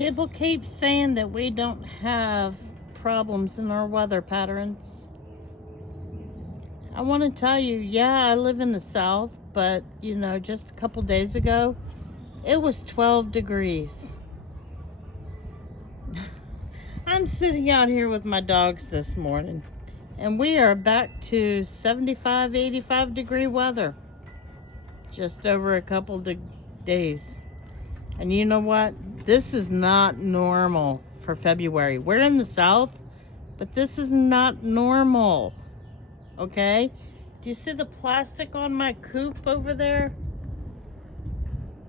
People keep saying that we don't have problems in our weather patterns. I want to tell you, yeah, I live in the South, but just a couple days ago, it was 12 degrees. I'm sitting out here with my dogs this morning, and we are back to 75, 85 degree weather just over a couple days. And you know what? This is not normal for February. We're in the South, but this is not normal. Okay? Do you see the plastic on my coop over there?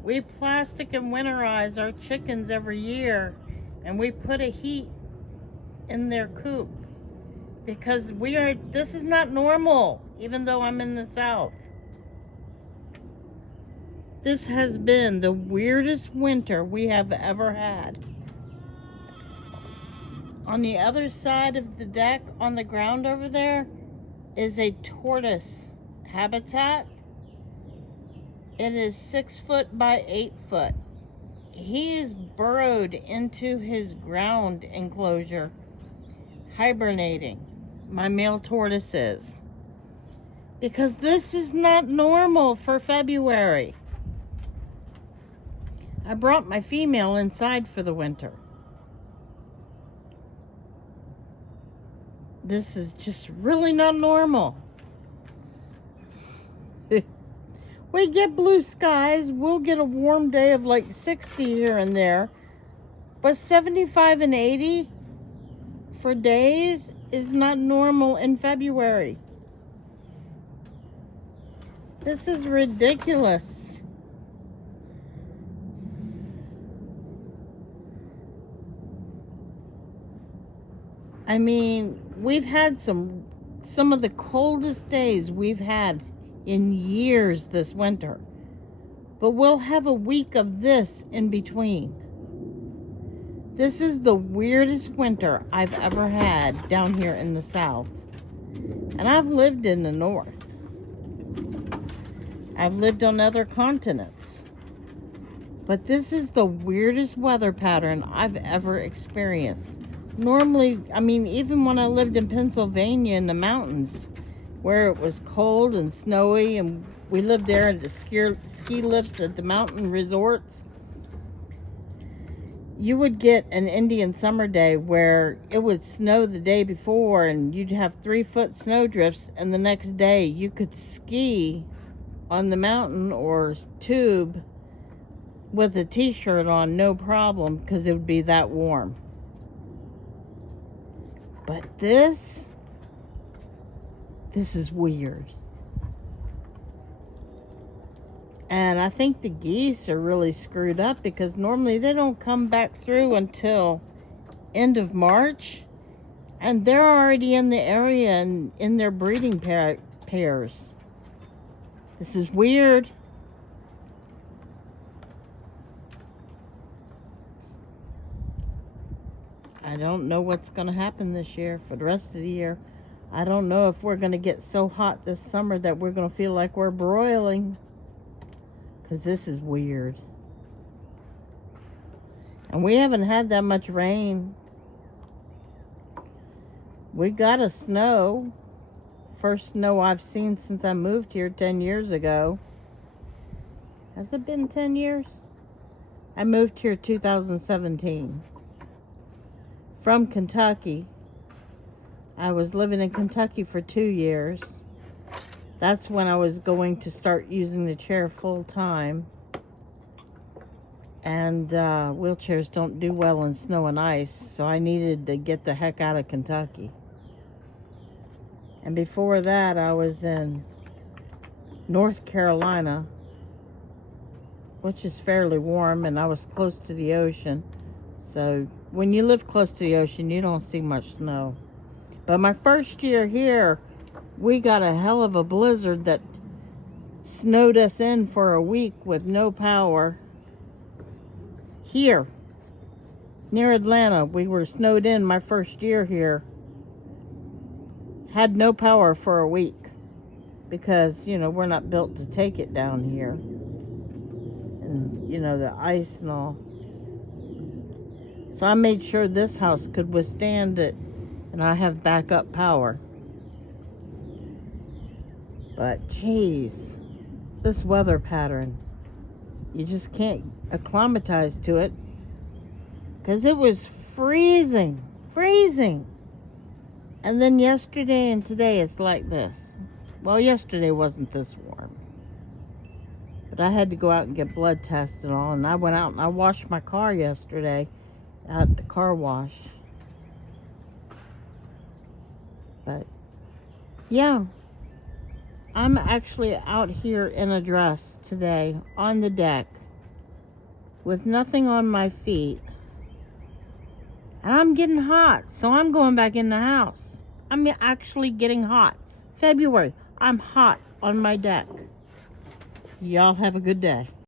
We plastic and winterize our chickens every year, and we put a heat in their coop because this is not normal, even though I'm in the South. This has been the weirdest winter we have ever had. On the other side of the deck, on the ground over there, is a tortoise habitat. It is 6 foot by 8 foot. He is burrowed into his ground enclosure, hibernating. My male tortoise is. Because this is not normal for February. I brought my female inside for the winter. This is just really not normal. We get blue skies. We'll get a warm day of like 60 here and there. But 75 and 80 for days is not normal in February. This is ridiculous. I mean, we've had some of the coldest days we've had in years this winter. But we'll have a week of this in between. This is the weirdest winter I've ever had down here in the South. And I've lived in the North. I've lived on other continents. But this is the weirdest weather pattern I've ever experienced. Normally, I mean, even when I lived in Pennsylvania in the mountains, where it was cold and snowy, and we lived there at the ski lifts at the mountain resorts, you would get an Indian summer day where it would snow the day before, and you'd have 3-foot snow drifts, and the next day you could ski on the mountain or tube with a t-shirt on, no problem, because it would be that warm. But this is weird. And I think the geese are really screwed up because normally they don't come back through until end of March. And they're already in the area and in their breeding pairs. This is weird. I don't know what's going to happen this year for the rest of the year. I don't know if we're going to get so hot this summer that we're going to feel like we're broiling. Because this is weird. And we haven't had that much rain. We got a snow. First snow I've seen since I moved here 10 years ago. Has it been 10 years? I moved here 2017. From Kentucky. I was living in Kentucky for 2 years. That's when I was going to start using the chair full time. And wheelchairs don't do well in snow and ice, so I needed to get the heck out of Kentucky. And before that, I was in North Carolina, which is fairly warm, and I was close to the ocean. So when you live close to the ocean, you don't see much snow. But my first year here, we got a hell of a blizzard that snowed us in for a week with no power. Here, near Atlanta, we were snowed in my first year here. Had no power for a week because, we're not built to take it down here. And, the ice and all. So I made sure this house could withstand it, and I have backup power. But geez, this weather pattern, you just can't acclimatize to it, because it was freezing. And then yesterday and today it's like this. Well, yesterday wasn't this warm, but I had to go out and get blood tests and all, and I went out and I washed my car yesterday at the car wash. But yeah, I'm actually out here in a dress today on the deck with nothing on my feet, and I'm getting hot, so I'm going back in the house. I'm actually getting hot. February, I'm hot on my deck. Y'all have a good day.